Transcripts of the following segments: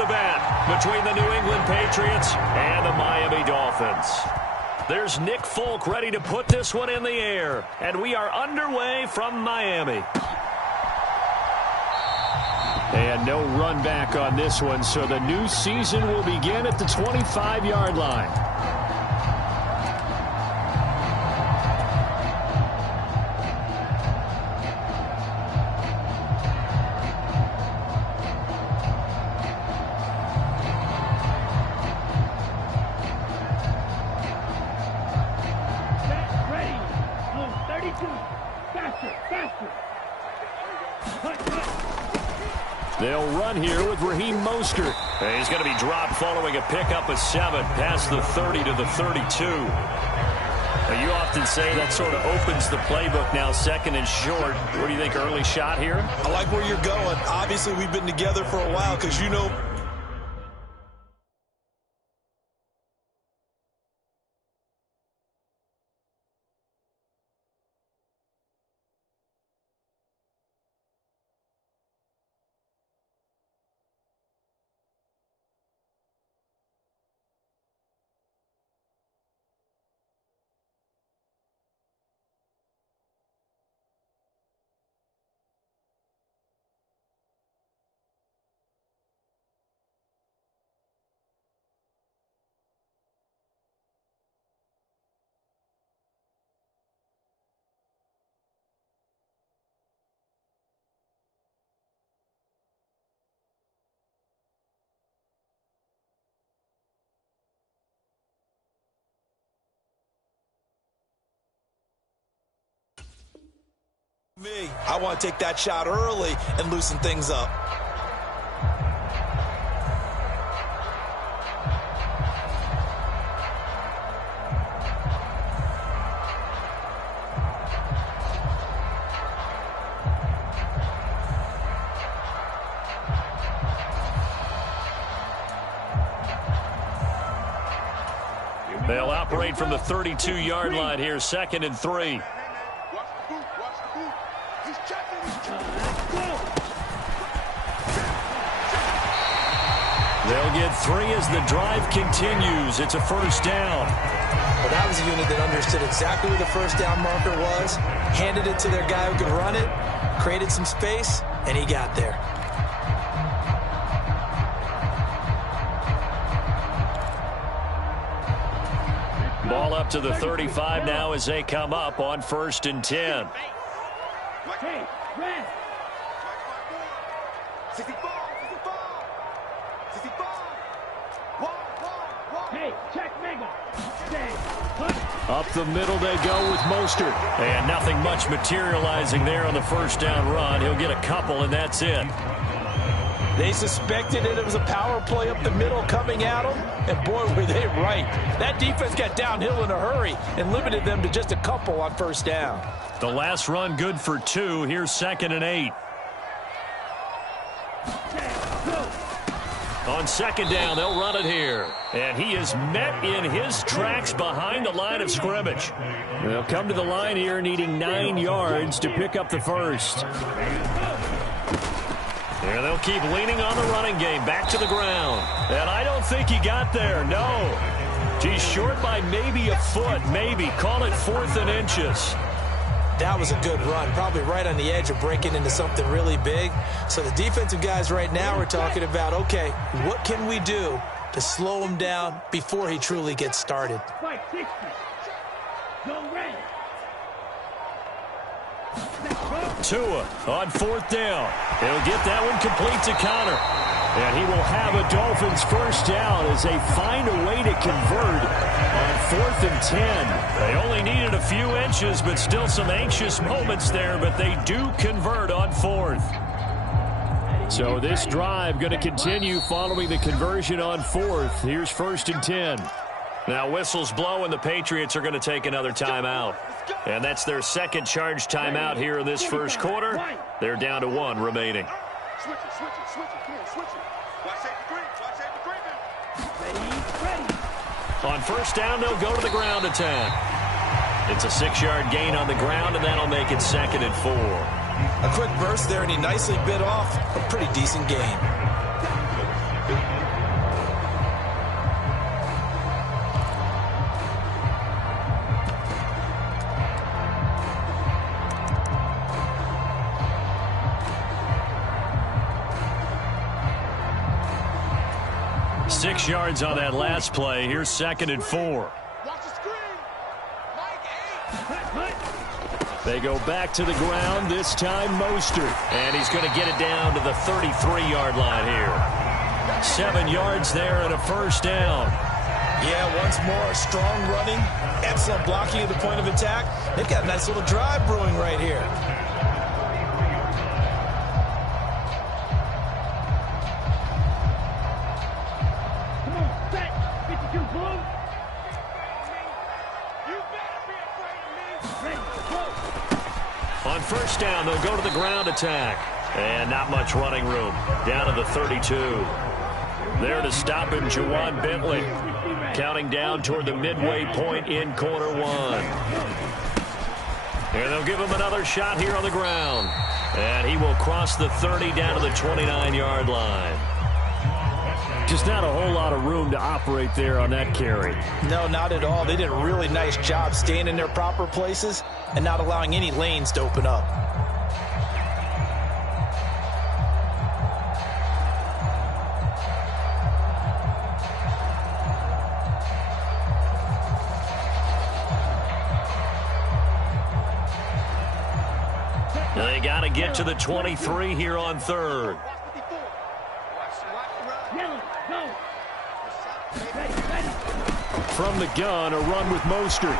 the bet between the New England Patriots and the Miami Dolphins. There's Nick Folk ready to put this one in the air, and we are underway from Miami. And no run back on this one, so the new season will begin at the 25-yard line. They'll run here with Raheem Mostert. And he's going to be dropped following a pickup of 7 past the 30 to the 32. Now, you often say that sort of opens the playbook now, second and short. What do you think, early shot here? I like where you're going. Obviously, we've been together for a while because you know. I want to take that shot early and loosen things up. They'll operate from the 32-yard line here, 2nd and 3. They'll get 3 as the drive continues. It's a first down. Well, that was a unit that understood exactly where the first down marker was, handed it to their guy who could run it, created some space, and he got there. Ball up to the 35 now as they come up on 1st and 10. Hey, red. Hey, check Mega. Up the middle they go with Mostert. And nothing much materializing there on the first down run. He'll get a couple, and that's it. They suspected it was a power play up the middle coming at them, and boy, were they right. That defense got downhill in a hurry and limited them to just a couple on first down. The last run good for 2. Here's 2nd and 8. On 2nd down, they'll run it here. And he is met in his tracks behind the line of scrimmage. They'll come to the line here needing 9 yards to pick up the first. And they'll keep leaning on the running game. Back to the ground. And I don't think he got there. No. He's short by maybe a foot. Maybe. Call it 4th and inches. That was a good run, probably right on the edge of breaking into something really big. So the defensive guys right now are talking about, okay, what can we do to slow him down before he truly gets started? Tua on 4th down. He'll get that one complete to Connor. And he will have a Dolphins first down as they find a way to convert on 4th and 10. They only needed a few inches, but still some anxious moments there, but they do convert on 4th. So this drive going to continue following the conversion on 4th. Here's 1st and 10. Now whistles blow, and the Patriots are going to take another timeout. And that's their second charge timeout here in this first quarter. They're down to 1 remaining. Switch it. Come on, switch it. Watch safety green. Ready. On first down, they'll go to the ground attack. It's a 6-yard gain on the ground, and that'll make it 2nd and 4. A quick burst there, and he nicely bit off a pretty decent gain. 6 yards on that last play. Here's 2nd and 4. Watch the screen. Mike 8. They go back to the ground, this time Mostert. And he's going to get it down to the 33-yard line here. 7 yards there and a first down. Yeah, once more, strong running, excellent blocking at the point of attack. They've got a nice little drive brewing right here. Come on, set. 52 blue. You better be afraid of me. Ready, go. On first down, they'll go to the ground attack. And not much running room. Down to the 32. There to stop him, Juwan Bentley. Counting down toward the midway point in quarter 1. And they'll give him another shot here on the ground. And he will cross the 30 down to the 29-yard line. Just not a whole lot of room to operate there on that carry. No, not at all. They did a really nice job staying in their proper places and not allowing any lanes to open up. They got to get to the 23 here on 3rd. From the gun, a run with Mostert.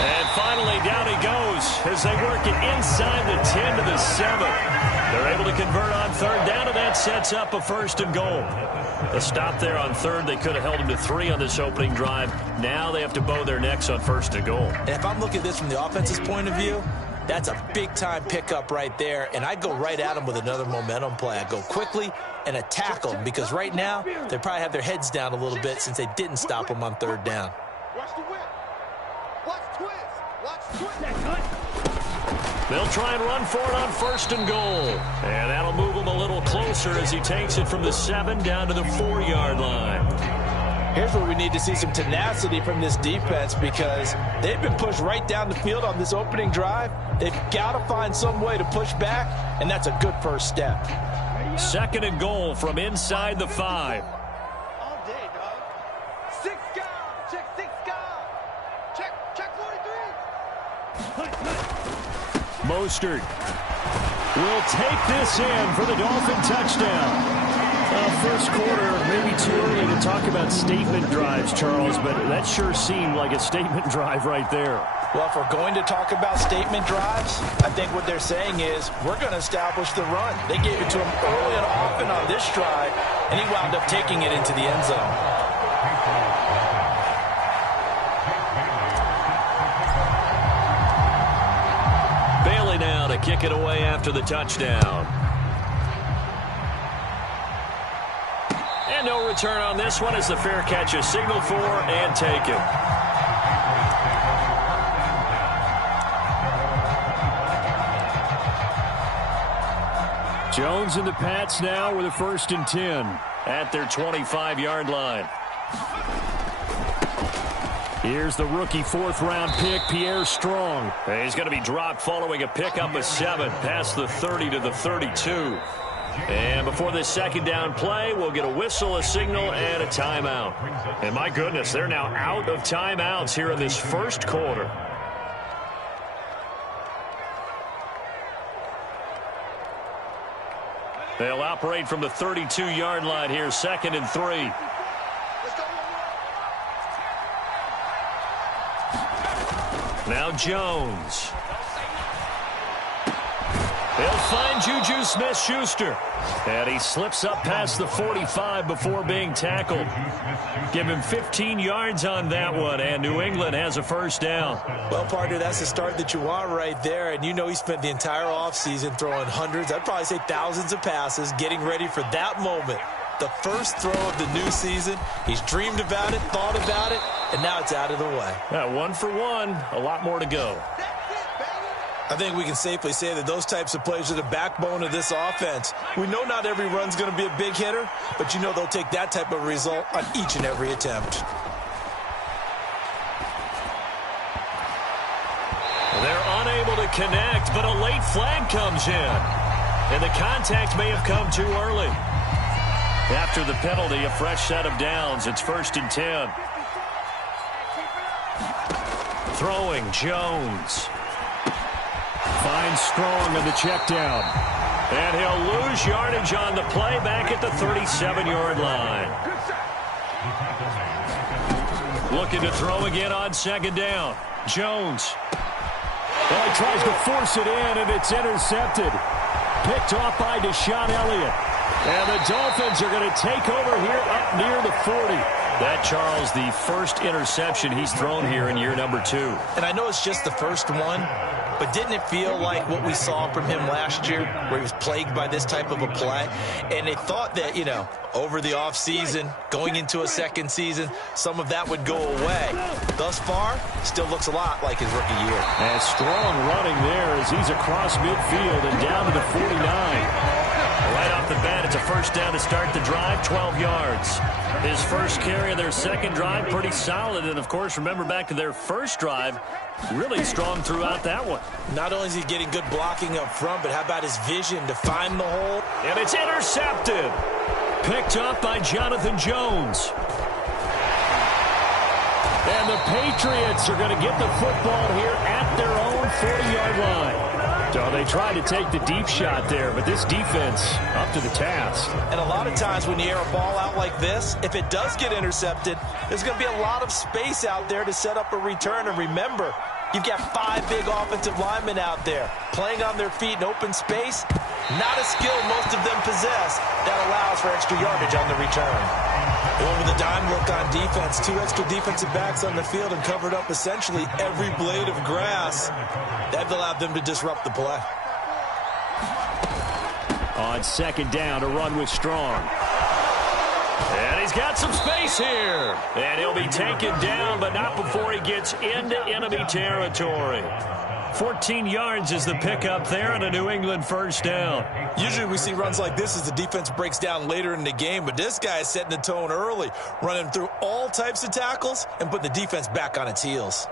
And finally, down he goes as they work it inside the 10 to the 7. They're able to convert on 3rd down, and that sets up a 1st and goal. A stop there on 3rd. They could have held him to 3 on this opening drive. Now they have to bow their necks on 1st and goal. And if I'm looking at this from the offense's point of view, that's a big-time pickup right there, and I'd go right at them with another momentum play. I'd go quickly and attack them because right now they probably have their heads down a little bit since they didn't stop them on 3rd down. Watch the whip. Watch twist. Watch twist. They'll try and run for it on 1st and goal. And that'll move him a little closer as he takes it from the 7 down to the 4-yard line. Here's where we need to see some tenacity from this defense because they've been pushed right down the field on this opening drive. They've got to find some way to push back, and that's a good first step. 2nd and goal from inside the 5. All day, dog. 6 guard. Check 6 guard. Check 43. Mostert will take this in for the Dolphin touchdown. First quarter, maybe too early to talk about statement drives, Charles, but that sure seemed like a statement drive right there. Well, if we're going to talk about statement drives, I think what they're saying is we're going to establish the run. They gave it to him early and often on this drive, and he wound up taking it into the end zone. Bailey now to kick it away after the touchdown. And no return on this one as the fair catch is signaled for and taken. Jones and the Pats now with a 1st and 10 at their 25-yard line. Here's the rookie 4th-round pick, Pierre Strong. He's going to be dropped following a pickup of 7 past the 30 to the 32. And before this 2nd down play, we'll get a whistle, a signal, and a timeout. And my goodness, they're now out of timeouts here in this first quarter. They'll operate from the 32-yard line here, 2nd and 3. Now Jones. They'll find Juju Smith-Schuster. And he slips up past the 45 before being tackled. Give him 15 yards on that one, and New England has a 1st down. Well, partner, that's the start that you want right there, and you know he spent the entire offseason throwing hundreds, I'd probably say thousands of passes, getting ready for that moment. The first throw of the new season. He's dreamed about it, thought about it, and now it's out of the way. 1 for 1, a lot more to go. I think we can safely say that those types of plays are the backbone of this offense. We know not every run's going to be a big hitter, but you know they'll take that type of result on each and every attempt. They're unable to connect, but a late flag comes in. And the contact may have come too early. After the penalty, a fresh set of downs. It's 1st and 10. Throwing, Jones. Finds Strong on the check down. And he'll lose yardage on the play back at the 37-yard line. Looking to throw again on 2nd down. Jones. Well, he tries to force it in, and it's intercepted. Picked off by Deshaun Elliott. And the Dolphins are going to take over here up near the 40. That, Charles, the first interception he's thrown here in year number 2. And I know it's just the first one, but didn't it feel like what we saw from him last year, where he was plagued by this type of a play? And they thought that, you know, over the offseason, going into a second season, some of that would go away. Thus far, still looks a lot like his rookie year. And Strong running there as he's across midfield and down to the 49. Right off the bat, it's a first down to start the drive, 12 yards. His first carry of their second drive, pretty solid. And, of course, remember back to their first drive, really strong throughout that one. Not only is he getting good blocking up front, but how about his vision to find the hole? And it's intercepted. Picked up by Jonathan Jones. And the Patriots are going to get the football here at their own 40-yard line. So they tried to take the deep shot there, but this defense up to the task. And a lot of times when you air a ball out like this, if it does get intercepted, there's going to be a lot of space out there to set up a return. And remember, you've got 5 big offensive linemen out there playing on their feet in open space. Not a skill most of them possess that allows for extra yardage on the return. Going with a dime look on defense, 2 extra defensive backs on the field and covered up essentially every blade of grass. That allowed them to disrupt the play. On 2nd down, a run with Strong. And he's got some space here. And he'll be taken down, but not before he gets into enemy territory. 14 yards is the pickup there on a New England first down. Usually we see runs like this as the defense breaks down later in the game, but this guy is setting the tone early, running through all types of tackles and putting the defense back on its heels.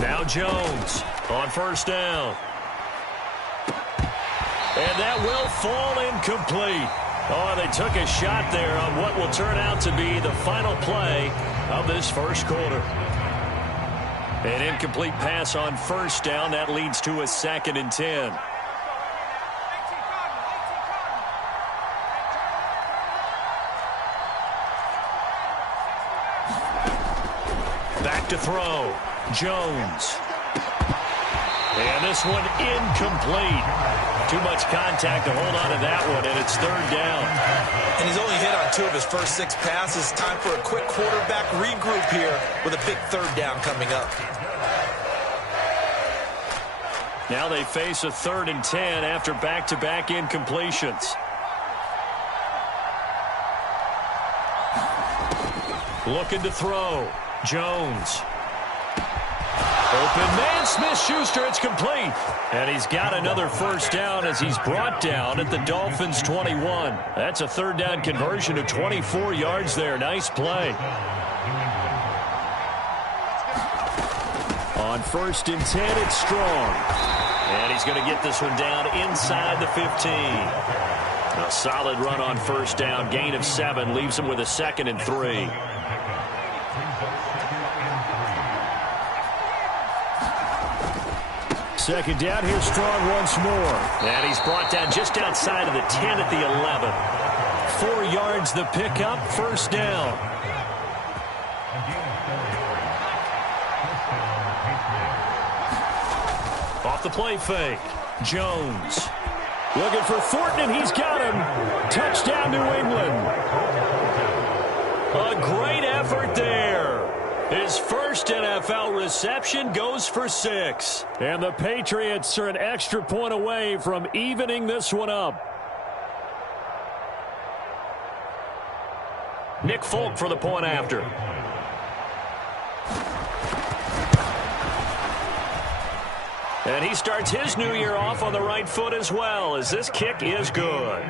Now Jones on 1st down. And that will fall incomplete. Oh, they took a shot there on what will turn out to be the final play of this first quarter. An incomplete pass on 1st down. That leads to a 2nd and 10. Back to throw. Jones. And this one incomplete. Too much contact to hold on to that one, and it's 3rd down. And he's only hit on 2 of his first 6 passes. Time for a quick quarterback regroup here with a big 3rd down coming up. Now they face a 3rd and 10 after back-to-back incompletions. Looking to throw. Jones. Open man, Smith-Schuster, it's complete. And he's got another first down as he's brought down at the Dolphins' 21. That's a 3rd down conversion of 24 yards there. Nice play. On 1st and 10, it's Strong. And he's going to get this one down inside the 15. A solid run on 1st down. Gain of 7 leaves him with a 2nd and 3. Second down, here's Strong once more. And he's brought down just outside of the 10 at the 11. 4 yards the pickup, 1st down. Off the play fake. Jones. Looking for Thornton, and he's got him. Touchdown, New England. A great effort there. His first NFL reception goes for 6. And the Patriots are an extra point away from evening this one up. Nick Folk for the point after. And he starts his new year off on the right foot as well, as this kick is good.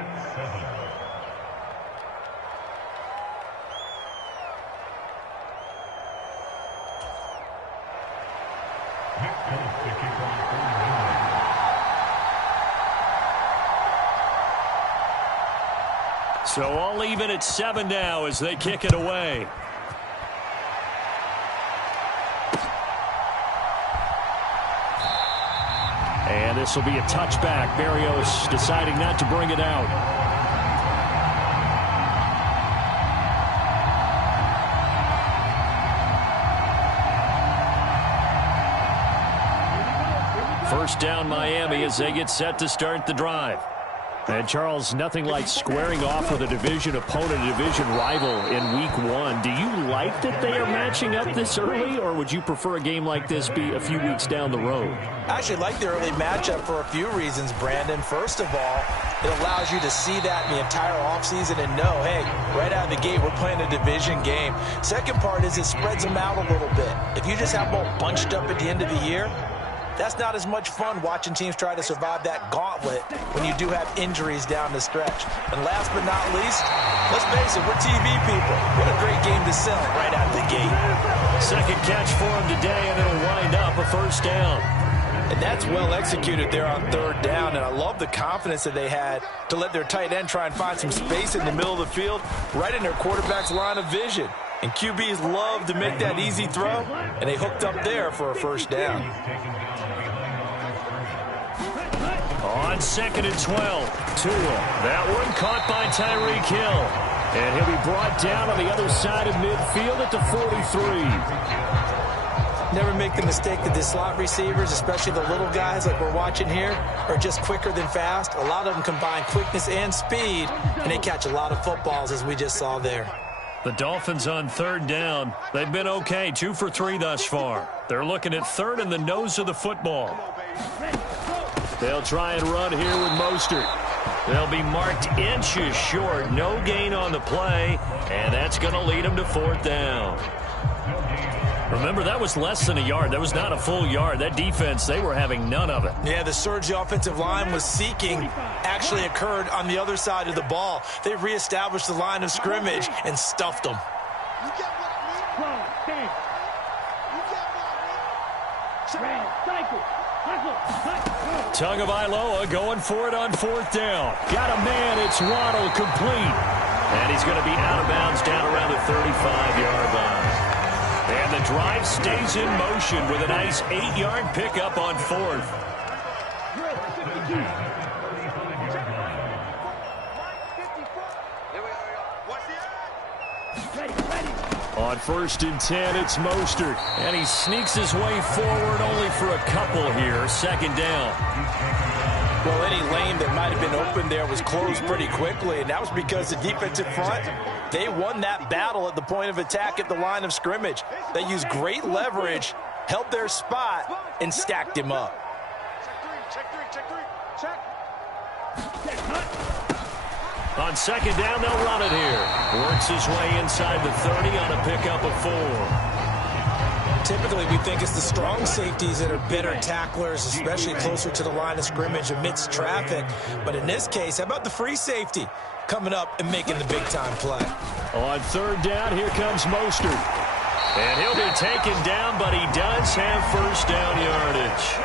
So all even at 7 now as they kick it away. And this will be a touchback. Barrios deciding not to bring it out. First down Miami as they get set to start the drive. And, Charles, nothing like squaring off with a division opponent, a division rival in Week 1. Do you like that they are matching up this early, or would you prefer a game like this be a few weeks down the road? I actually like the early matchup for a few reasons, Brandon. First of all, it allows you to see that in the entire offseason and know, hey, right out of the gate, we're playing a division game. Second part is it spreads them out a little bit. If you just have them all bunched up at the end of the year, that's not as much fun watching teams try to survive that gauntlet when you do have injuries down the stretch. And last but not least, let's face it, we're TV people. What a great game to sell right out the gate. Second catch for him today, and it'll wind up a first down. And that's well executed there on third down, and I love the confidence that they had to let their tight end try and find some space in the middle of the field, right in their quarterback's line of vision. And QBs love to make that easy throw, and they hooked up there for a first down. On 2nd and 12, Tua. That one caught by Tyreek Hill. And he'll be brought down on the other side of midfield at the 43. Never make the mistake that the slot receivers, especially the little guys like we're watching here, are just quicker than fast. A lot of them combine quickness and speed, and they catch a lot of footballs, as we just saw there. The Dolphins on third down. They've been okay, 2 for 3 thus far. They're looking at third in the nose of the football. They'll try and run here with Mostert. They'll be marked inches short. No gain on the play, and that's going to lead them to fourth down. Remember, that was less than a yard. That was not a full yard. That defense, they were having none of it. Yeah, the surge the offensive line was seeking actually occurred on the other side of the ball. They reestablished the line of scrimmage and stuffed them. You get what I mean? You get what I mean? Tagovailoa going for it on fourth down. Got a man. It's Waddle, complete. And he's going to be out of bounds down around the 35-yard line. And the drive stays in motion with a nice 8-yard pickup on fourth. On 1st and 10, it's Mostert. And he sneaks his way forward only for a couple here. 2nd down. Well, any lane that might have been open there was closed pretty quickly, and that was because the defensive front, they won that battle at the point of attack at the line of scrimmage. They used great leverage, held their spot, and stacked him up. On 2nd down, they'll run it here. Works his way inside the 30 on a pickup of 4. Typically, we think it's the strong safeties that are better tacklers, especially closer to the line of scrimmage amidst traffic. But in this case, how about the free safety coming up and making the big-time play? On 3rd down, here comes Mostert. And he'll be taken down, but he does have first down yardage.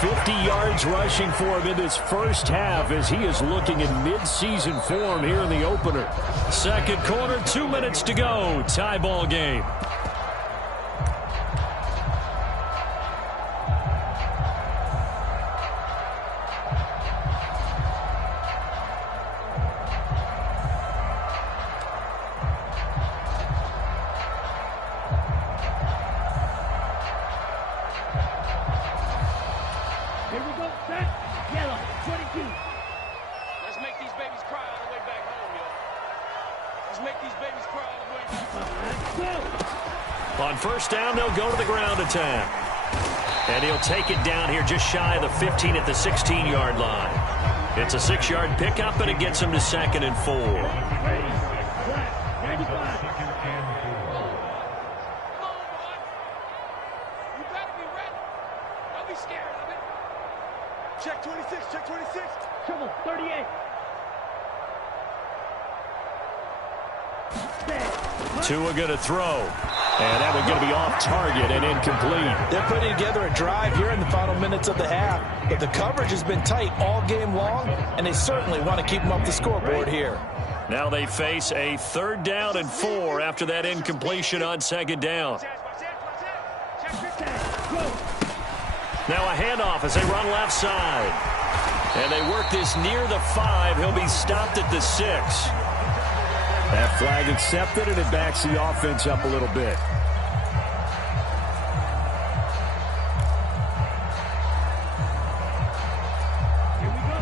50 yards rushing for him in this first half as he is looking in mid-season form here in the opener. Second quarter, 2 minutes to go. Tie ball game. On first down, they'll go to the ground attack. And he'll take it down here just shy of the 15 at the 16-yard line. It's a 6-yard pickup, and it gets him to 2nd and 4. Check 26, check 26. Trouble, 38. Tua going to throw. And that one's going to be off target and incomplete. They're putting together a drive here in the final minutes of the half. But the coverage has been tight all game long, and they certainly want to keep them off the scoreboard here. Now they face a 3rd down and 4 after that incompletion on 2nd down. Now a handoff as they run left side. And they work this near the 5. He'll be stopped at the 6. That flag accepted, and it backs the offense up a little bit.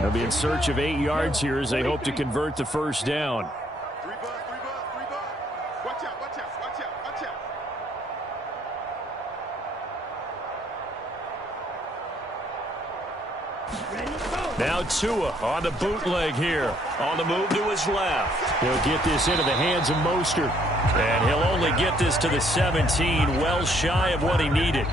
They'll be in search of 8 yards here as they hope to convert the 1st down. Watch out, watch out, watch out, watch out. Now Tua on the bootleg here. On the move to his left. He'll get this into the hands of Mostert. And he'll only get this to the 17, well shy of what he needed.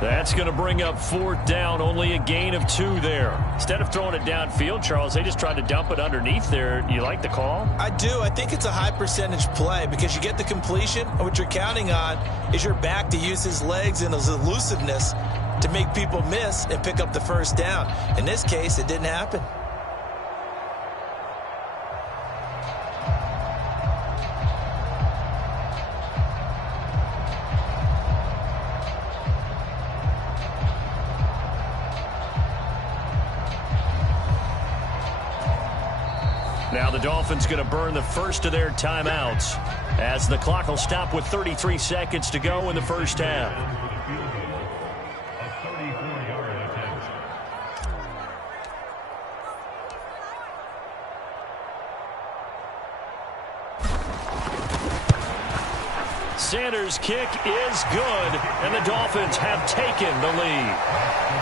That's going to bring up 4th down, only a gain of 2 there. Instead of throwing it downfield, Charles, they just tried to dump it underneath there. You like the call? I do. I think it's a high percentage play because you get the completion, and what you're counting on is your back to use his legs and his elusiveness to make people miss and pick up the 1st down. In this case, it didn't happen. Now the Dolphins going to burn the first of their timeouts as the clock will stop with 33 seconds to go in the 1st half. Sanders' kick is good, and the Dolphins have taken the lead.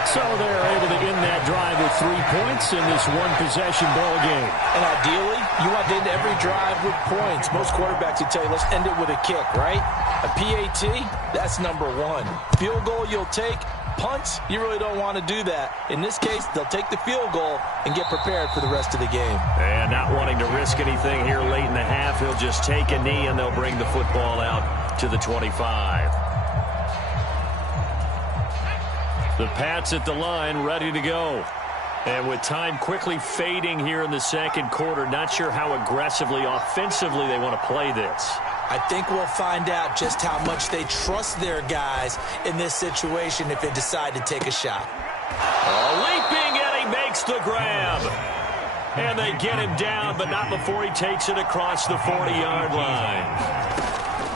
So they're able to end that drive with 3 points in this one-possession ball game. And ideally, you want to end every drive with points. Most quarterbacks would tell you, let's end it with a kick, right? A PAT, that's number 1. Field goal you'll take. Punts, you really don't want to do that. In this case, they'll take the field goal and get prepared for the rest of the game. And not wanting to risk anything here late in the half, he'll just take a knee and they'll bring the football out to the 25. The Pats at the line, ready to go. And with time quickly fading here in the 2nd quarter, not sure how aggressively, offensively they want to play this. I think we'll find out just how much they trust their guys in this situation if they decide to take a shot. Leaping, and he makes the grab. And they get him down, but not before he takes it across the 40-yard line.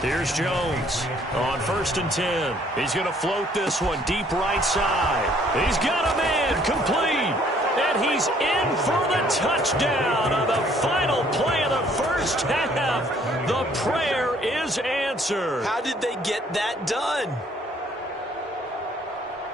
Here's Jones on 1st and 10. He's going to float this one deep right side. He's got a man complete. And he's in for the touchdown on the final play of the 1st half. The prayer is answered. How did they get that done?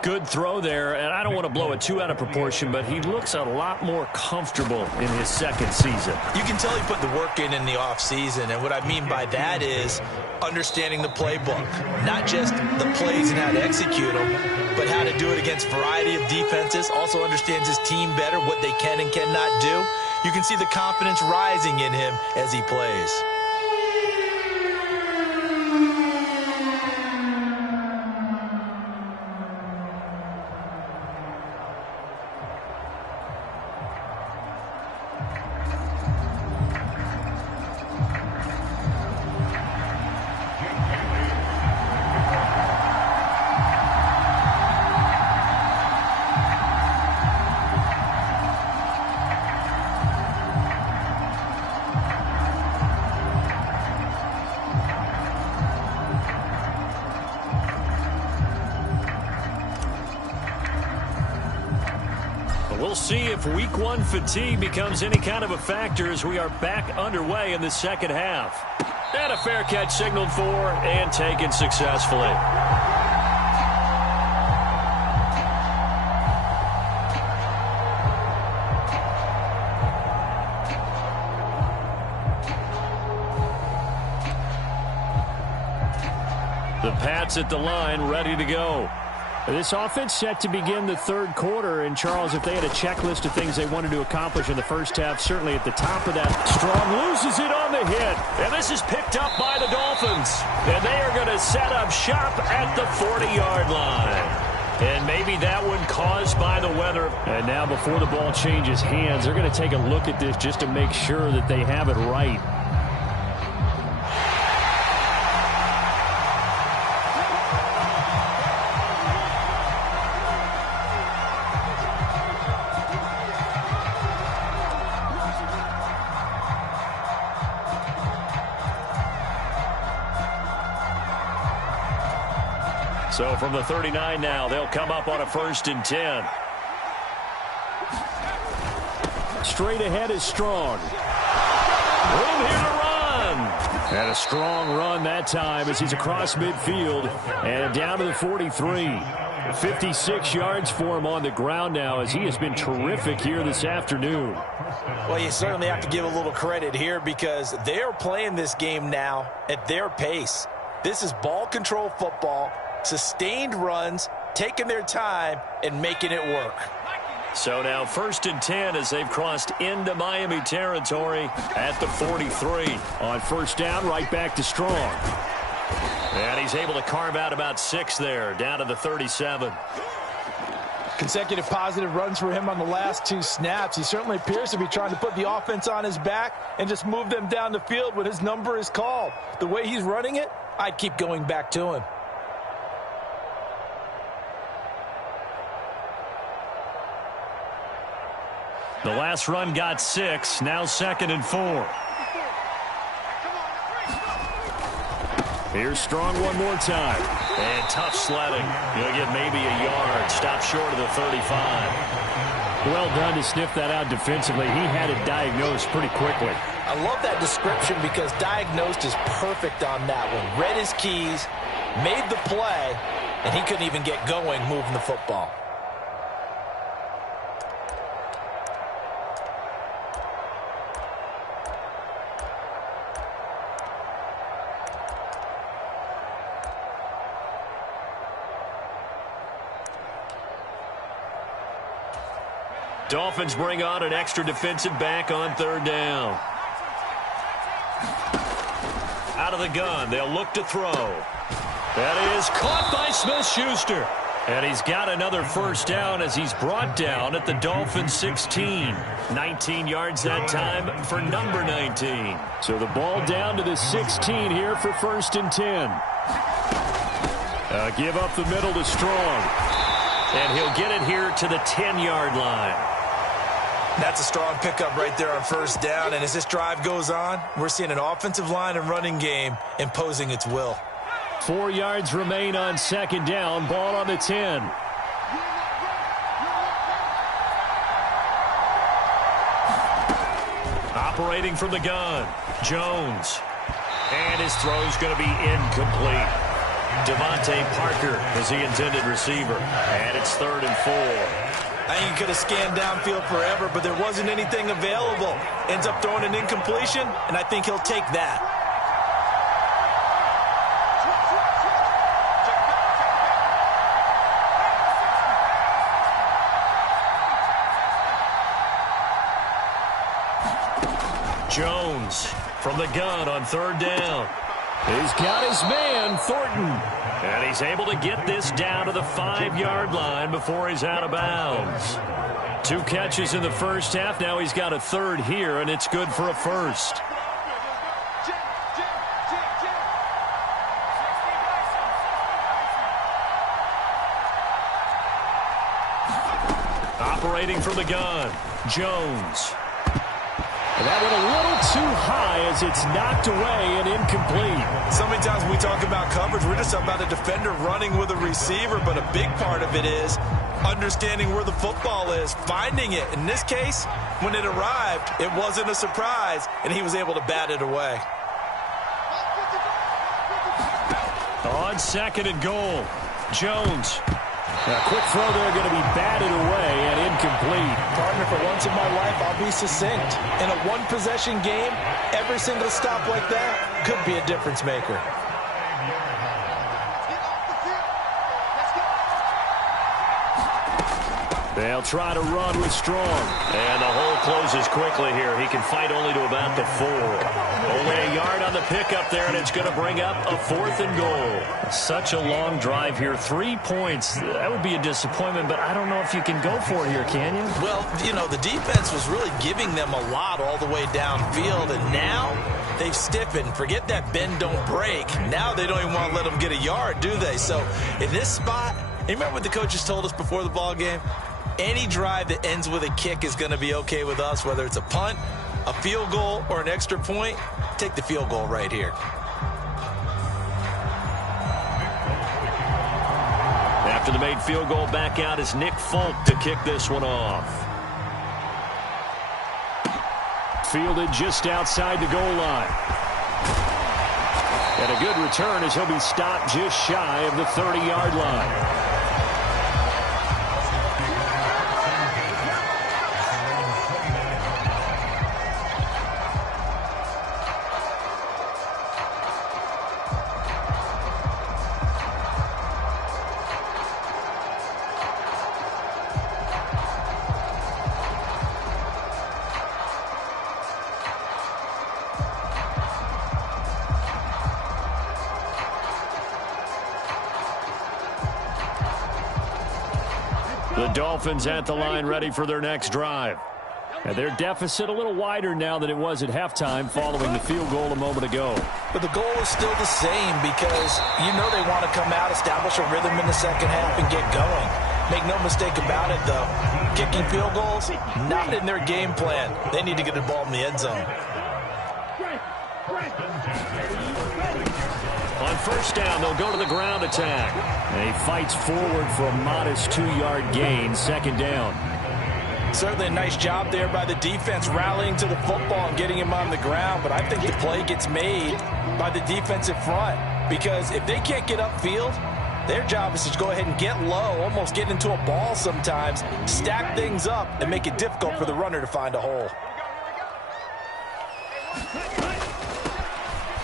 Good throw there, and I don't want to blow it too out of proportion, but he looks a lot more comfortable in his 2nd season. You can tell he put the work in the offseason, and what I mean by that is understanding the playbook. Not just the plays and how to execute them, but how to do it against a variety of defenses. Also understands his team better, what they can and cannot do. You can see the confidence rising in him as he plays. We'll see if week 1 fatigue becomes any kind of a factor as we are back underway in the 2nd half. And a fair catch signaled for and taken successfully. The Pats at the line, ready to go. This offense set to begin the third quarter. And, Charles, if they had a checklist of things they wanted to accomplish in the first half, certainly at the top of that. Strong loses it on the hit. And this is picked up by the Dolphins. And they are going to set up shop at the 40-yard line. And maybe that one caused by the weather. And now before the ball changes hands, they're going to take a look at this just to make sure that they have it right. So from the 39 now, they'll come up on a 1st and 10. Straight ahead is Strong. Room here to run. And a strong run that time as he's across midfield and down to the 43. 56 yards for him on the ground now as he has been terrific here this afternoon. Well, you certainly have to give a little credit here because they're playing this game now at their pace. This is ball control football. Sustained runs, taking their time, and making it work. So now 1st and 10 as they've crossed into Miami territory at the 43. On 1st down, right back to Strong. And he's able to carve out about 6 there, down to the 37. Consecutive positive runs for him on the last 2 snaps. He certainly appears to be trying to put the offense on his back and just move them down the field when his number is called. The way he's running it, I'd keep going back to him. The last run got 6, now 2nd and 4. Here's Strong one more time. And tough sledding. He'll get maybe a yard. Stop short of the 35. Well done to sniff that out defensively. He had it diagnosed pretty quickly. I love that description because diagnosed is perfect on that one. Read his keys, made the play, and he couldn't even get going moving the football. Dolphins bring on an extra defensive back on 3rd down. Out of the gun, they'll look to throw. That is caught by Smith-Schuster. And he's got another 1st down as he's brought down at the Dolphins 16. 19 yards that time for number 19. So the ball down to the 16 here for 1st and 10. Give up the middle to Strong. And he'll get it here to the 10-yard line. That's a strong pickup right there on 1st down. And as this drive goes on, we're seeing an offensive line and running game imposing its will. 4 yards remain on 2nd down. Ball on the 10. Operating from the gun, Jones. And his throw's going to be incomplete. Devontae Parker is the intended receiver. And it's 3rd and 4. I think he could have scanned downfield forever, but there wasn't anything available. Ends up throwing an incompletion, and I think he'll take that. Jones from the gun on 3rd down. He's got his man, Thornton. And he's able to get this down to the 5-yard line before he's out of bounds. 2 catches in the first half. Now he's got a 3rd here, and it's good for a 1st. Operating from the gun, Jones. And that went a little too high as it's knocked away and incomplete. So many times when we talk about coverage, we're just about a defender running with a receiver, but a big part of it is understanding where the football is, finding it. In this case, when it arrived, it wasn't a surprise, and he was able to bat it away. On 2nd and goal, Jones. A quick throw there going to be batted away and incomplete. Partner, for once in my life, I'll be succinct. In a one-possession game, every single stop like that could be a difference maker. They'll try to run with Strong. And the hole closes quickly here. He can fight only to about the 4. Only a yard on the pickup there, and it's going to bring up a 4th and goal. Such a long drive here. 3 points. That would be a disappointment, but I don't know if you can go for it here, can you? Well, you know, the defense was really giving them a lot all the way downfield, and now they've stiffened. Forget that bend, don't break. Now they don't even want to let them get a yard, do they? So in this spot, you remember what the coaches told us before the ball game? Any drive that ends with a kick is going to be okay with us, whether it's a punt, a field goal, or an extra point. Take the field goal right here. After the made field goal, back out is Nick Folk to kick this one off. Fielded just outside the goal line. And a good return as he'll be stopped just shy of the 30-yard line. The Dolphins at the line ready for their next drive. And their deficit a little wider now than it was at halftime following the field goal a moment ago. But the goal is still the same because you know they want to come out, establish a rhythm in the second half, and get going. Make no mistake about it, though. Kicking field goals, not in their game plan. They need to get the ball in the end zone. On first down, they'll go to the ground attack. And he fights forward for a modest 2-yard gain, second down. Certainly a nice job there by the defense rallying to the football and getting him on the ground. But I think the play gets made by the defensive front because if they can't get upfield, their job is to go ahead and get low, almost get into a ball sometimes, stack things up, and make it difficult for the runner to find a hole.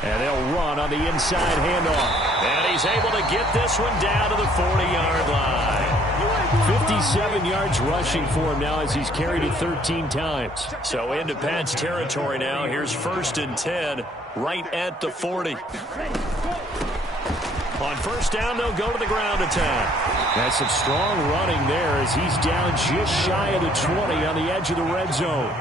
And they'll run on the inside handoff. And he's able to get this one down to the 40-yard line. 57 yards rushing for him now as he's carried it 13 times. So into Pat's territory now. Here's 1st and 10 right at the 40. On first down, they'll go to the ground attack. That's some strong running there as he's down just shy of the 20 on the edge of the red zone.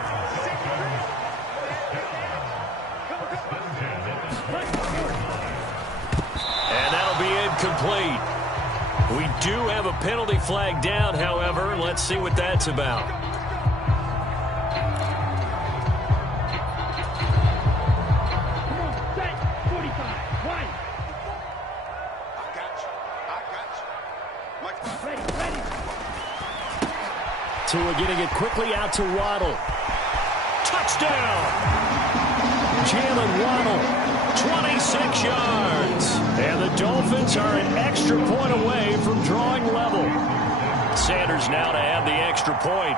Complete. We do have a penalty flag down, however. Let's see what that's about. Tua getting it quickly out to Waddle. Touchdown! Jalen Waddle, 26 yards. And the Dolphins are an extra point away from drawing level. Sanders now to add the extra point.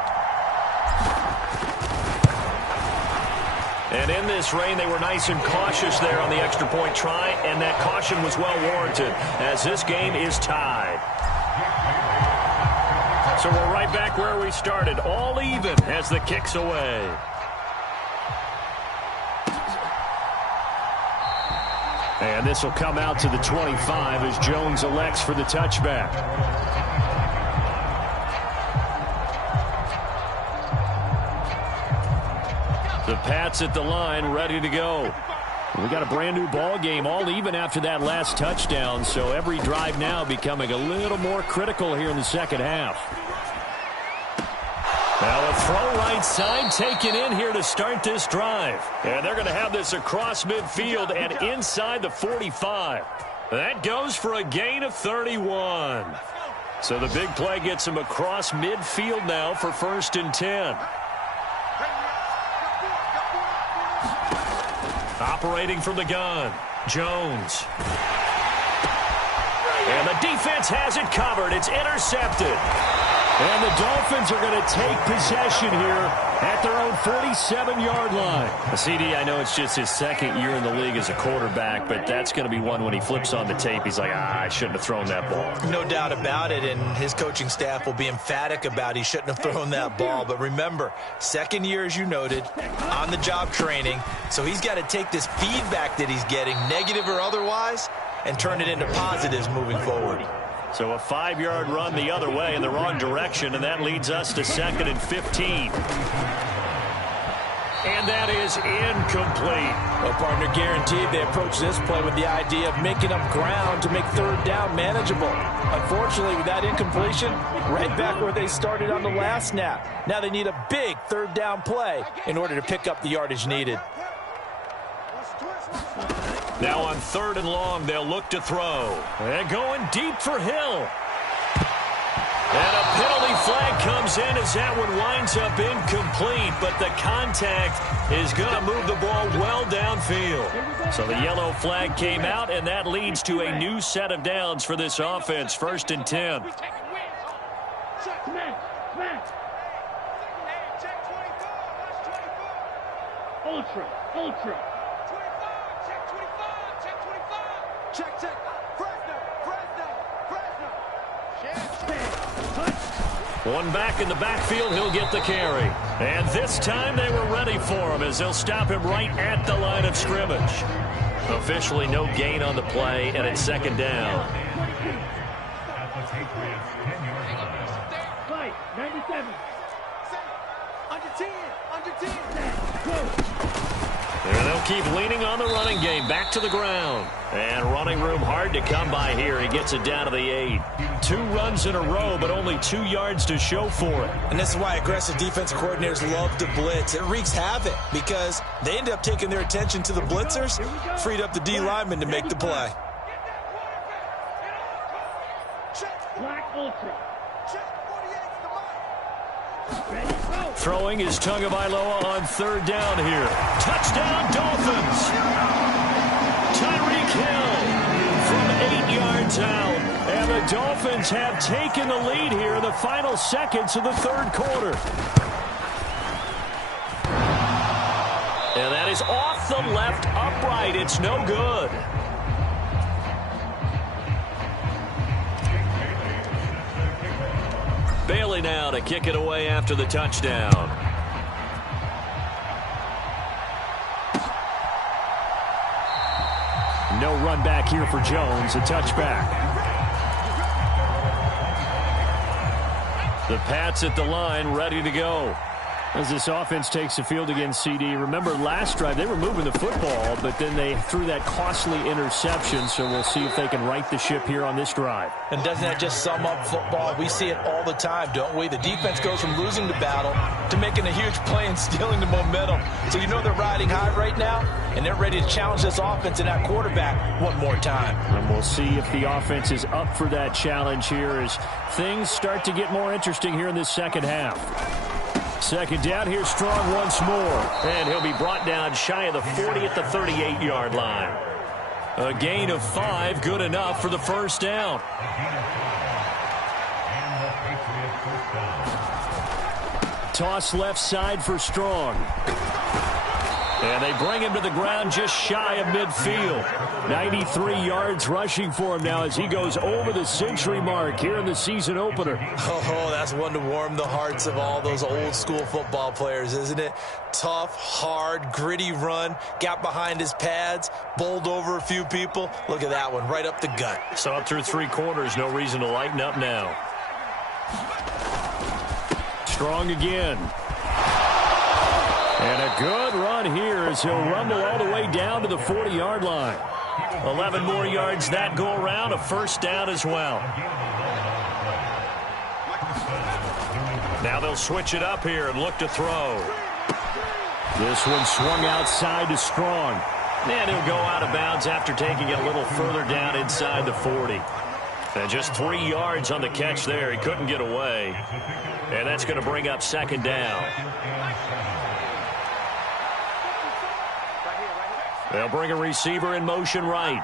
And in this rain, they were nice and cautious there on the extra point try, and that caution was well warranted as this game is tied. So we're right back where we started, all even as the kick's away. And this will come out to the 25 as Jones elects for the touchback. The Pats at the line ready to go. We got a brand new ball game, all even after that last touchdown, so every drive now becoming a little more critical here in the second half. Now a throw right side taken in here to start this drive. And they're going to have this across midfield and inside the 45. That goes for a gain of 31. So the big play gets him across midfield now for 1st and 10. Operating from the gun, Jones. And the defense has it covered. It's intercepted. And the Dolphins are going to take possession here at their own 47-yard line. CD, I know it's just his second year in the league as a quarterback, but that's going to be one when he flips on the tape. He's like, I shouldn't have thrown that ball. No doubt about it, and his coaching staff will be emphatic about he shouldn't have thrown that ball. But remember, second year, as you noted, on-the-job training. So he's got to take this feedback that he's getting, negative or otherwise, and turn it into positives moving forward. So a 5-yard run the other way in the wrong direction, and that leads us to 2nd and 15. And that is incomplete. Well, partner, guaranteed they approach this play with the idea of making up ground to make third down manageable. Unfortunately, with that incompletion, right back where they started on the last snap. Now they need a big third down play in order to pick up the yardage needed. Now on 3rd and long, they'll look to throw. And going deep for Hill. And a penalty flag comes in as that one winds up incomplete, but the contact is going to move the ball well downfield. So the yellow flag came out, and that leads to a new set of downs for this offense. 1st and 10. Ultra. Check. One back in the backfield, he'll get the carry. And this time they were ready for him as they'll stop him right at the line of scrimmage. Officially no gain on the play, and it's 2nd down. 97. Under 10. And they'll keep leaning on the running game. Back to the ground. And running room hard to come by here. He gets it down to the 8. 2 runs in a row, but only 2 yards to show for it. And this is why aggressive defensive coordinators love to blitz. It wreaks havoc because they end up taking their attention to the blitzers, freed up the D lineman to make the play. Black Ultra. Throwing is Tagovailoa on 3rd down here. Touchdown, Dolphins! Tyreek Hill from 8 yards out. And the Dolphins have taken the lead here in the final seconds of the 3rd quarter. And that is off the left upright. It's no good. Bailey now to kick it away after the touchdown. No run back here for Jones. A touchback. The Pats at the line, ready to go. As this offense takes the field against CD. Remember, last drive, they were moving the football, but then they threw that costly interception, so we'll see if they can right the ship here on this drive. And doesn't that just sum up football? We see it all the time, don't we? The defense goes from losing the battle to making a huge play and stealing the momentum. So you know they're riding high right now, and they're ready to challenge this offense and that quarterback one more time. And we'll see if the offense is up for that challenge here as things start to get more interesting here in this second half. 2nd down, here Strong once more. And he'll be brought down shy of the 40 at the 38-yard line. A gain of 5, good enough for the 1st down. Toss left side for Strong. And they bring him to the ground just shy of midfield. 93 yards rushing for him now as he goes over the century mark here in the season opener. Oh, that's one to warm the hearts of all those old school football players, isn't it? Tough, hard, gritty run, got behind his pads, bowled over a few people. Look at that one, right up the gut. So up through 3 quarters, no reason to lighten up now. Strong again. And a good run here as he'll rumble all the way down to the 40-yard line. 11 more yards that go around, a 1st down as well. Now they'll switch it up here and look to throw. This one swung outside to Strong. And he'll go out of bounds after taking it a little further down inside the 40. And just 3 yards on the catch there. He couldn't get away. And that's going to bring up 2nd down. They'll bring a receiver in motion right.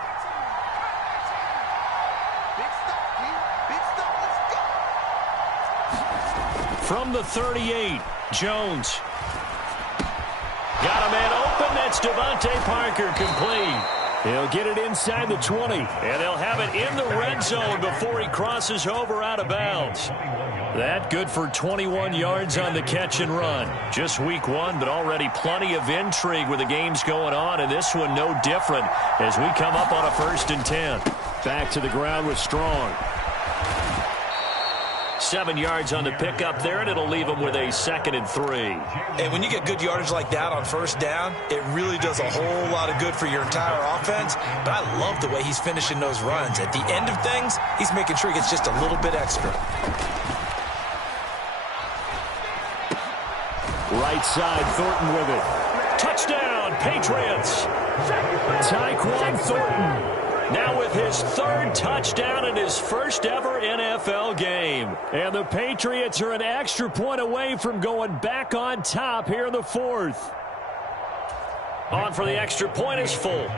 From the 38, Jones. Got a man open. That's Devontae Parker, complete. He'll get it inside the 20, and they'll have it in the red zone before he crosses over out of bounds. That good for 21 yards on the catch and run. Just week one, but already plenty of intrigue with the games going on, and this one no different as we come up on a 1st and 10. Back to the ground with Strong. 7 yards on the pickup there, and it'll leave him with a 2nd and 3. And when you get good yardage like that on 1st down, it really does a whole lot of good for your entire offense. But I love the way he's finishing those runs. At the end of things, he's making sure he gets just a little bit extra. Right side, Thornton with it. Touchdown, Patriots. Tyquan Thornton. Now with his 3rd touchdown in his 1st ever NFL game. And the Patriots are an extra point away from going back on top here in the 4th. On for the extra point is Folk.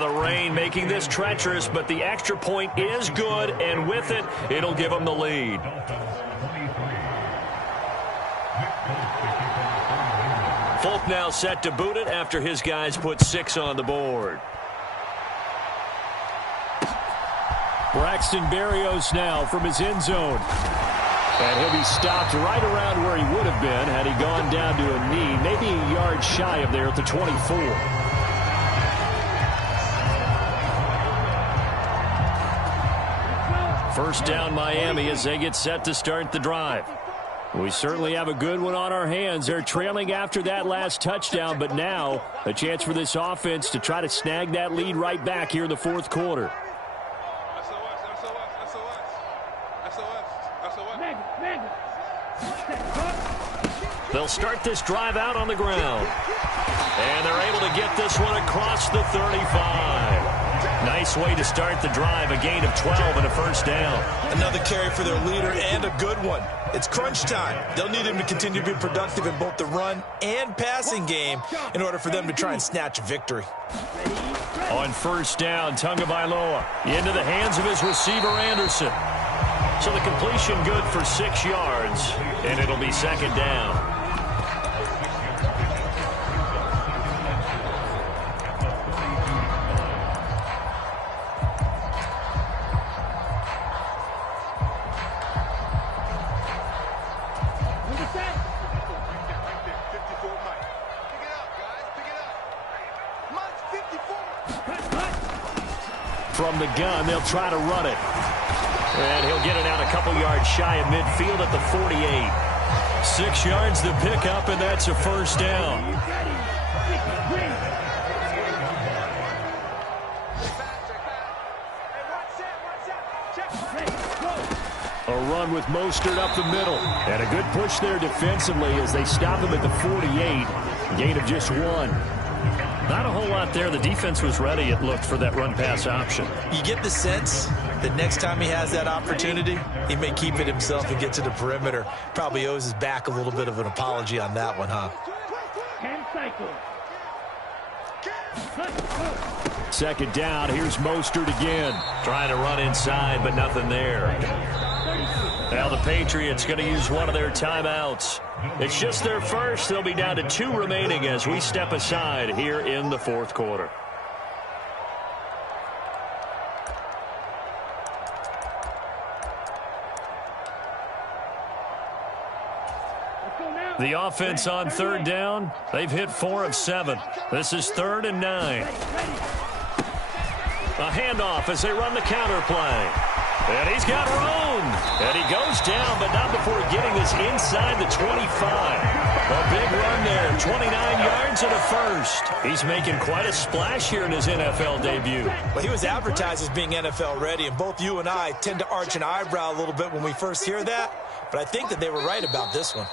The rain making this treacherous, but the extra point is good, and with it, it'll give them the lead. Folk now set to boot it after his guys put 6 on the board. Braxton Berrios now from his end zone. And he'll be stopped right around where he would have been had he gone down to a knee, maybe a yard shy of there at the 24. First down Miami as they get set to start the drive. We certainly have a good one on our hands. They're trailing after that last touchdown, but now a chance for this offense to try to snag that lead right back here in the 4th quarter. They'll start this drive out on the ground. And they're able to get this one across the 35. Nice way to start the drive, a gain of 12 and a 1st down. Another carry for their leader and a good one. It's crunch time. They'll need him to continue to be productive in both the run and passing game in order for them to try and snatch a victory. On 1st down, Tagovailoa into the hands of his receiver, Anderson. So the completion good for 6 yards, and it'll be 2nd down. From the gun, they'll try to run it. And he'll get it out a couple yards shy of midfield at the 48. 6 yards to pick up, and that's a 1st down. A run with Mostert up the middle. And a good push there defensively as they stop him at the 48. Gain of just 1. Not a whole lot there. The defense was ready, it looked, for that run-pass option. You get the sense that next time he has that opportunity, he may keep it himself and get to the perimeter. Probably owes his back a little bit of an apology on that one, huh? 2nd down. Here's Mostert again. Trying to run inside, but nothing there. Now the Patriots going to use one of their timeouts. It's just their first. They'll be down to 2 remaining as we step aside here in the 4th quarter. The offense on 3rd down, they've hit 4 of 7. This is 3rd and 9. A handoff as they run the counter play. And he's got room. And he goes down, but not before getting this inside the 25. A big run there, 29 yards and a 1st. He's making quite a splash here in his NFL debut. Well, he was advertised as being NFL ready, and both you and I tend to arch an eyebrow a little bit when we first hear that. But I think that they were right about this one.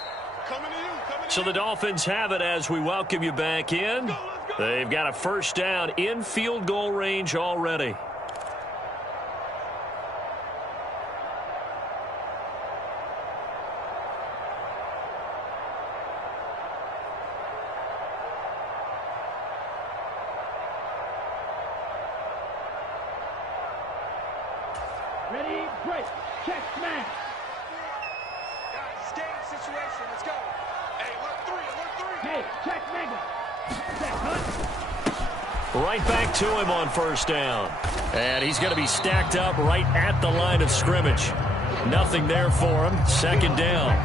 So the Dolphins have it as we welcome you back in. They've got a 1st down in field goal range already. Ready, break. Check, smash. Guys, it's game situation. Let's go. Hey, alert three. Hey, check, mega. Check, hunt. Right back to him on first down. And he's going to be stacked up right at the line of scrimmage. Nothing there for him. Second down.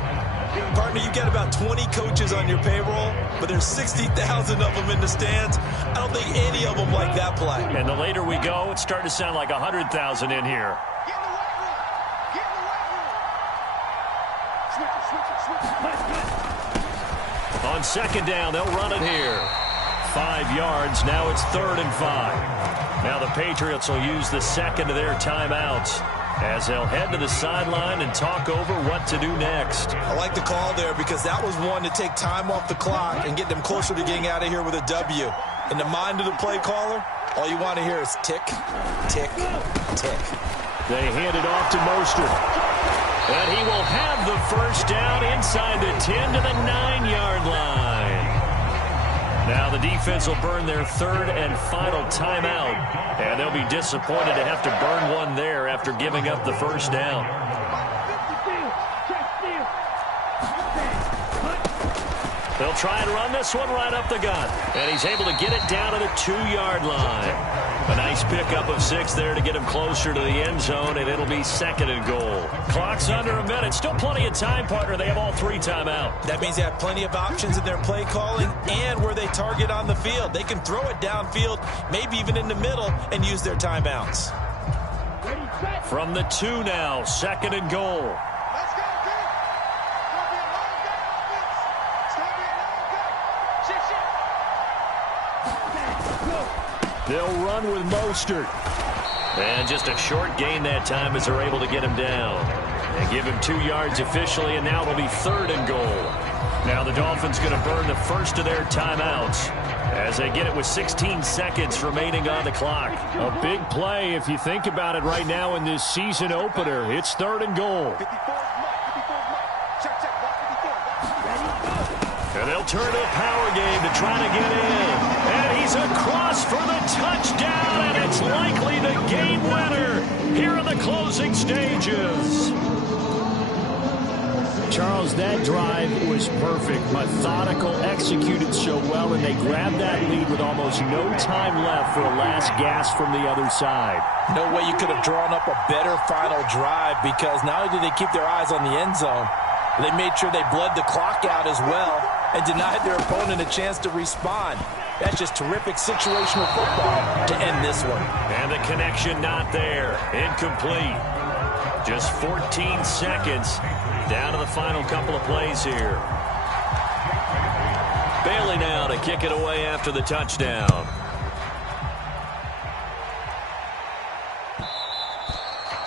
Partner, you got about 20 coaches on your payroll, but there's 60,000 of them in the stands. I don't think any of them like that play. And the later we go, it's starting to sound like 100,000 in here. Get in the weight room. Get in the weight room. Switch it. On second down, they'll run it here. 5 yards. Now it's 3rd and 5. Now the Patriots will use the second of their timeouts as they'll head to the sideline and talk over what to do next. I like the call there because that was one to take time off the clock and get them closer to getting out of here with a W. In the mind of the play caller, all you want to hear is tick, tick, tick. They hand it off to Mostert. And he will have the first down inside the 10 to the 9-yard line. Now the defense will burn their 3rd and final timeout. And they'll be disappointed to have to burn one there after giving up the first down. They'll try and run this one right up the gut. And he's able to get it down to the 2-yard line. A nice pickup of 6 there to get him closer to the end zone, and it'll be 2nd and goal. Clock's under a minute. Still plenty of time, partner. They have all 3 timeout. That means they have plenty of options in their play calling and where they target on the field. They can throw it downfield, maybe even in the middle, and use their timeouts. From the 2 now, 2nd and goal. Let's go, kid. It's gonna be a long day, offense. It's gonna be a long day. Shit. They'll run with Mostert. And just a short gain that time as they're able to get him down. And give him 2 yards officially, and now it'll be 3rd and goal. Now the Dolphins going to burn the first of their timeouts as they get it with 16 seconds remaining on the clock. A big play if you think about it right now in this season opener. It's 3rd and goal. 54 Mike. Check, block 54. And they'll turn to a power game to try to get in. And he's across for the touchdown, and it's likely the game winner here in the closing stages. Charles, that drive was perfect. Methodical, executed so well, and they grabbed that lead with almost no time left for a last gasp from the other side. No way you could have drawn up a better final drive because not only did they keep their eyes on the end zone, they made sure they bled the clock out as well and denied their opponent a chance to respond. That's just terrific situational football to end this one. And the connection not there. Incomplete. Just 14 seconds down to the final couple of plays here. Bailey now to kick it away after the touchdown.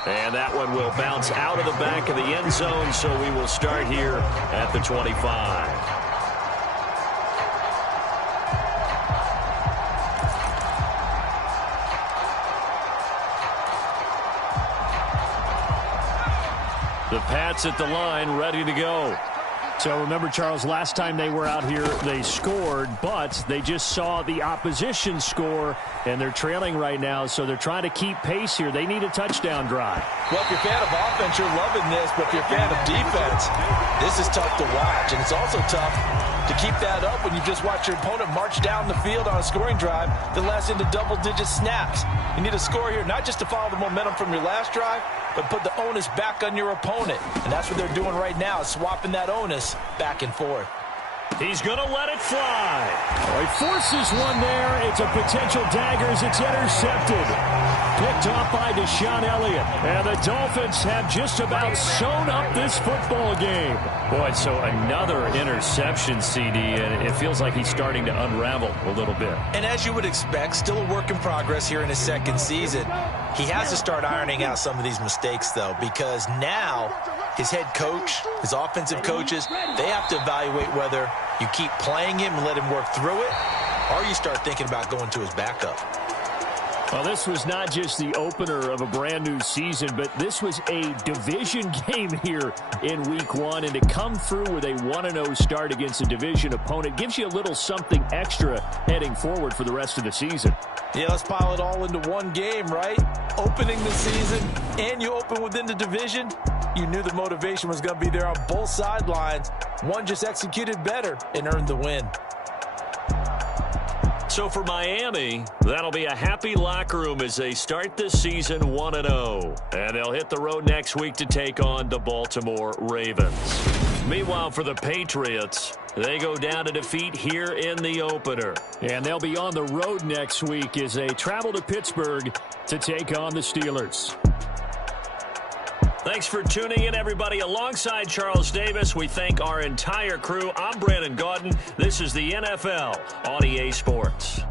And that one will bounce out of the back of the end zone, so we will start here at the 25. The Pats at the line, ready to go. So remember, Charles, last time they were out here, they scored, but they just saw the opposition score, and they're trailing right now, so they're trying to keep pace here. They need a touchdown drive. Well, if you're a fan of offense, you're loving this, but if you're a fan of defense, this is tough to watch, and it's also tough to keep that up when you just watch your opponent march down the field on a scoring drive that lasts into double-digit snaps. You need a score here, not just to follow the momentum from your last drive, but put the onus back on your opponent. And that's what they're doing right now, swapping that onus back and forth. He's going to let it fly. Oh, he forces one there. It's a potential dagger as it's intercepted. Picked off by Deshaun Elliott. And the Dolphins have just about sewn up this football game. Boy, so another interception, CD, and it feels like he's starting to unravel a little bit. And as you would expect, still a work in progress here in his second season. He has to start ironing out some of these mistakes, though, because now his head coach, his offensive coaches, they have to evaluate whether you keep playing him and let him work through it, or you start thinking about going to his backup. Well, this was not just the opener of a brand-new season, but this was a division game here in Week 1. And to come through with a 1-0 start against a division opponent gives you a little something extra heading forward for the rest of the season. Yeah, let's pile it all into one game, right? Opening the season, and you open within the division. You knew the motivation was going to be there on both sidelines. One just executed better and earned the win. So for Miami, that'll be a happy locker room as they start this season 1-0. And they'll hit the road next week to take on the Baltimore Ravens. Meanwhile, for the Patriots, they go down to defeat here in the opener. And they'll be on the road next week as they travel to Pittsburgh to take on the Steelers. Thanks for tuning in, everybody. Alongside Charles Davis, we thank our entire crew. I'm Brandon Gaudin. This is the NFL on EA Sports.